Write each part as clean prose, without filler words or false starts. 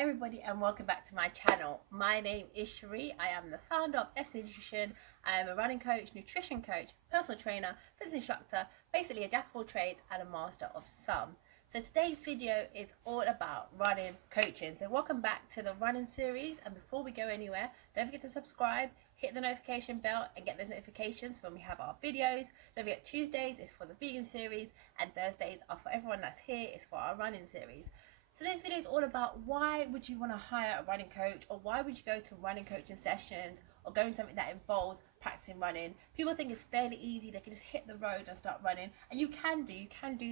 Hi everybody and welcome back to my channel. My name is Cherie. I am the founder of S Nutrition. I am a running coach, nutrition coach, personal trainer, fitness instructor, basically a jack of all trades and a master of some. So today's video is all about running coaching. So welcome back to the running series, and before we go anywhere, don't forget to subscribe, hit the notification bell and get those notifications when we have our videos. Don't forget Tuesdays is for the vegan series and Thursdays are for everyone that's here, is for our running series. Today's video is all about why would you want to hire a running coach, or why would you go to running coaching sessions or go into something that involves practicing running. People think it's fairly easy, they can just hit the road and start running, and you can do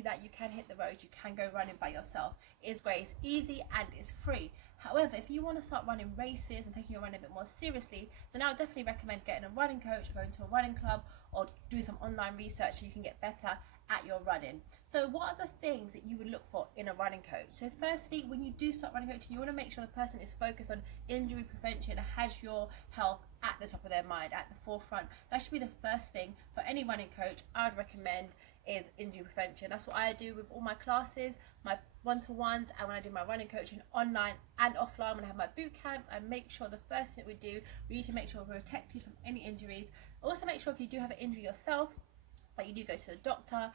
that. You can hit the road, you can go running by yourself. It's great, it's easy and it's free. However, if you want to start running races and taking your running a bit more seriously, then I would definitely recommend getting a running coach, or going to a running club, or doing some online research so you can get better at your running. So what are the things that you would look for in a running coach? So firstly, when you do start running coaching, you want to make sure the person is focused on injury prevention and has your health at the top of their mind, at the forefront. That should be the first thing for any running coach I would recommend, is injury prevention. That's what I do with all my classes, my one-to-ones, and when I do my running coaching online and offline, when I have my boot camps, I make sure the first thing we need to make sure we're protected from any injuries. Also make sure if you do have an injury yourself, that you do go to the doctor,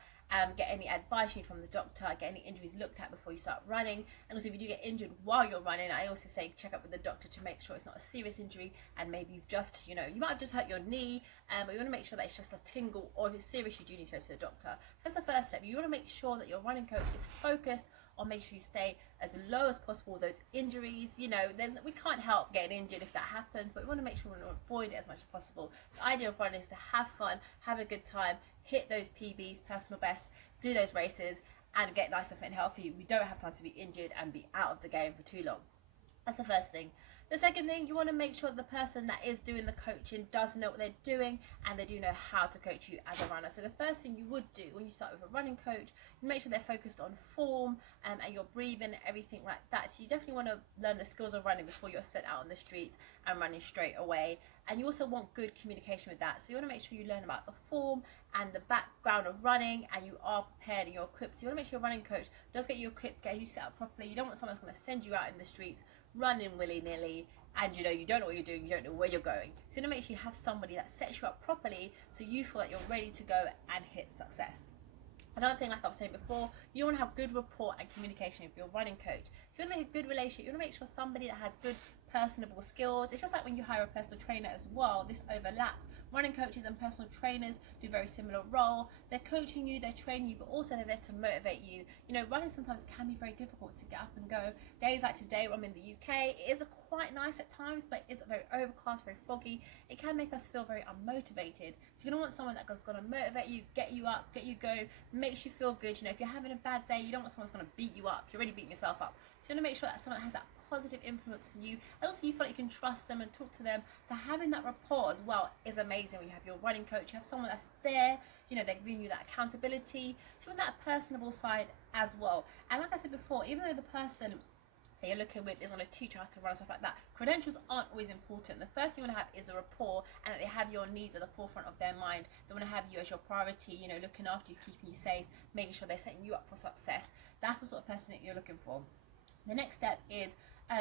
get any advice you need from the doctor, get any injuries looked at before you start running. And also if you do get injured while you're running, I also say check up with the doctor to make sure it's not a serious injury, and maybe you've just, you might have just hurt your knee, but you want to make sure that it's just a tingle, or if it's serious you do need to go to the doctor. So that's the first step. You want to make sure that your running coach is focused on making sure you stay as low as possible with those injuries. We can't help getting injured if that happens, but we want to make sure we avoid it as much as possible. The idea of running is to have fun, have a good time, hit those PBs, personal bests, do those races, and get nice and fit and healthy. We don't have time to be injured and be out of the game for too long. That's the first thing. The second thing, you want to make sure that the person that is doing the coaching does know what they're doing, and they do know how to coach you as a runner. So the first thing you would do when you start with a running coach, you make sure they're focused on form and your breathing and everything like that. So you definitely want to learn the skills of running before you're set out on the streets and running straight away. And you also want good communication with that. So you want to make sure you learn about the form and the background of running, and you are prepared and you're equipped. So you want to make sure your running coach does get you equipped, get you set up properly. You don't want someone that's going to send you out in the streets running willy-nilly, and you don't know what you're doing, you don't know where you're going. So you want to make sure you have somebody that sets you up properly, so you feel that you're ready to go and hit success. Another thing, like I was saying before, you want to have good rapport and communication with your running coach. If you want to make a good relationship, you want to make sure somebody that has good personable skills. It's just like when you hire a personal trainer as well, this overlaps. Running coaches and personal trainers do a very similar role. They're coaching you, they're training you, but also they're there to motivate you. Running sometimes can be very difficult to get up and go. Days like today, when I'm in the UK, it is quite nice at times, but it's very overcast, very foggy. It can make us feel very unmotivated. So you're going to want someone that's going to motivate you, get you up, get you going, makes you feel good. If you're having a bad day, you don't want someone that's going to beat you up. You're already beating yourself up. So you want to make sure that someone has that positive influence on you, and also you feel like you can trust them and talk to them. So having that rapport as well is amazing. When you have your running coach, you have someone that's there, they're giving you that accountability. So on that personable side as well. And like I said before, even though the person that you're looking with is going to teach you how to run and stuff like that, credentials aren't always important. The first thing you want to have is a rapport, and that they have your needs at the forefront of their mind. They want to have you as your priority, looking after you, keeping you safe, making sure they're setting you up for success. That's the sort of person that you're looking for. The next step is,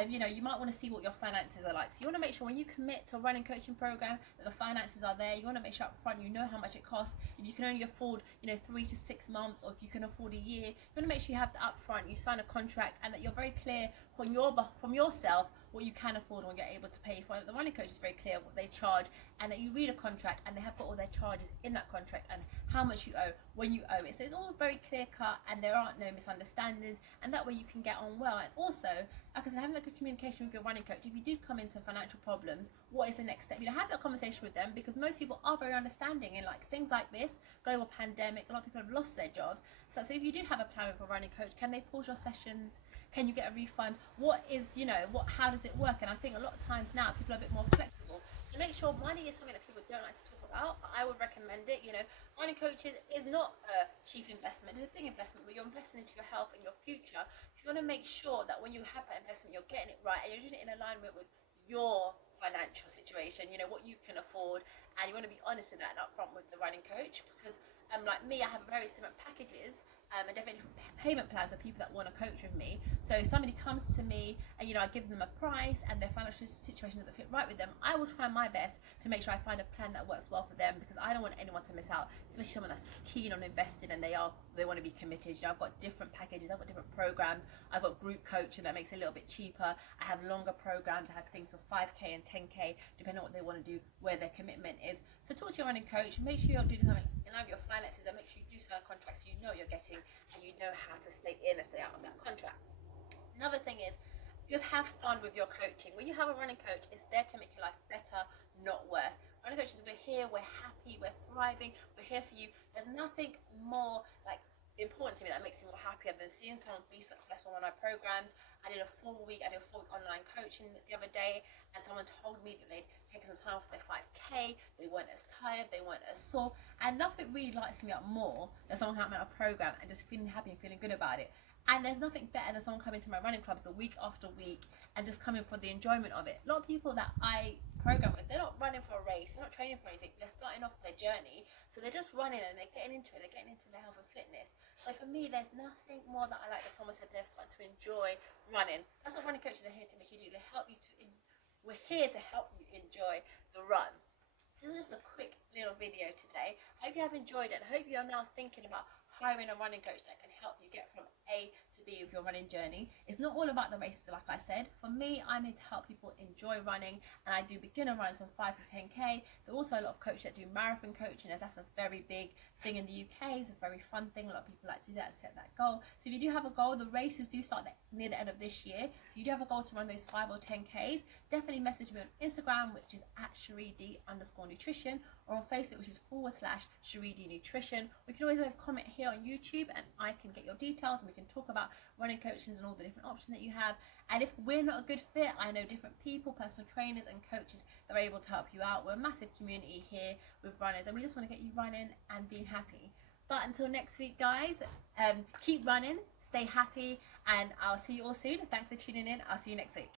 you might want to see what your finances are like. So you want to make sure when you commit to a running coaching program that the finances are there. You want to make sure up front you know how much it costs. If you can only afford 3 to 6 months, or if you can afford a year, you want to make sure you have that up front. You sign a contract, and that you're very clear from yourself what you can afford, what you're able to pay for. The running coach is very clear what they charge, and that you read a contract and they have got all their charges in that contract and how much you owe, when you owe it. So it's all very clear cut, and there aren't no misunderstandings, and that way you can get on well. And also, like I said, having that good communication with your running coach. If you do come into financial problems, what is the next step? Have that conversation with them, because most people are very understanding in things like this, global pandemic. A lot of people have lost their jobs. So if you do have a plan with a running coach, can they pause your sessions? Can you get a refund? How does it work? And I think a lot of times now people are a bit more flexible. So make sure money is something that people don't like to talk about, but I would recommend it. Running coaches is not a cheap investment, it's a big investment, but you're investing into your health and your future. So you want to make sure that when you have that investment, you're getting it right, and you're doing it in alignment with your financial situation, what you can afford. And you want to be honest with that up front with the running coach, because like me, I have very similar packages, and definitely payment plans of people that want to coach with me. So if somebody comes to me and I give them a price and their financial situation doesn't fit right with them, I will try my best to make sure I find a plan that works well for them, because I don't want anyone to miss out, especially someone that's keen on investing and they want to be committed. I've got different packages, I've got different programs. I've got group coaching that makes it a little bit cheaper. I have longer programs. I have things for 5k and 10k depending on what they want to do, where their commitment is. So talk to your running coach, make sure you're doing something in line with your finances, and make sure you do sign contracts so you know what you're getting and you know how to stay in and stay out of that contract. Another thing is, just have fun with your coaching. When you have a running coach, it's there to make your life better, not worse. Running coaches, we're here, we're happy, we're thriving, we're here for you. There's nothing more important to me that makes me more happier than seeing someone be successful in my programs. I did a 4-week online coaching the other day, and someone told me that they'd taken some time off their 5k, they weren't as tired, they weren't as sore, and nothing really lights me up more than someone coming out of a program and just feeling happy and feeling good about it. And there's nothing better than someone coming to my running clubs week after week and just coming for the enjoyment of it. A lot of people that I program with, they're not running for a race, they're not training for anything, they're starting off their journey, so they're just running and they're getting into it, they're getting into their health and fitness. So for me, there's nothing more that I like that someone said they're starting to enjoy running. That's what running coaches are here to make you do. We're here to help you enjoy the run. This is just a quick little video today. I hope you have enjoyed it, and I hope you are now thinking about hiring a running coach that can help you get from A to B with your running journey. It's not all about the races, like I said. For me, I'm here to help people enjoy running, and I do beginner runs from 5 to 10k. There are also a lot of coaches that do marathon coaching, as that's a very big thing in the UK. It's a very fun thing. A lot of people like to do that and set that goal. So if you do have a goal, the races do start near the end of this year. So you do have a goal to run those 5 or 10ks. Definitely message me on Instagram, which is @sharidi_nutrition, or on Facebook, which is /Sharidi Nutrition. We can always have a comment here on YouTube, and I can get your details and we can talk about running coaching and all the different options that you have. And if we're not a good fit, I know different people, personal trainers and coaches that are able to help you out. We're a massive community here with runners, and we just want to get you running and being happy. But until next week, guys, keep running, stay happy, and I'll see you all soon. Thanks for tuning in. I'll see you next week.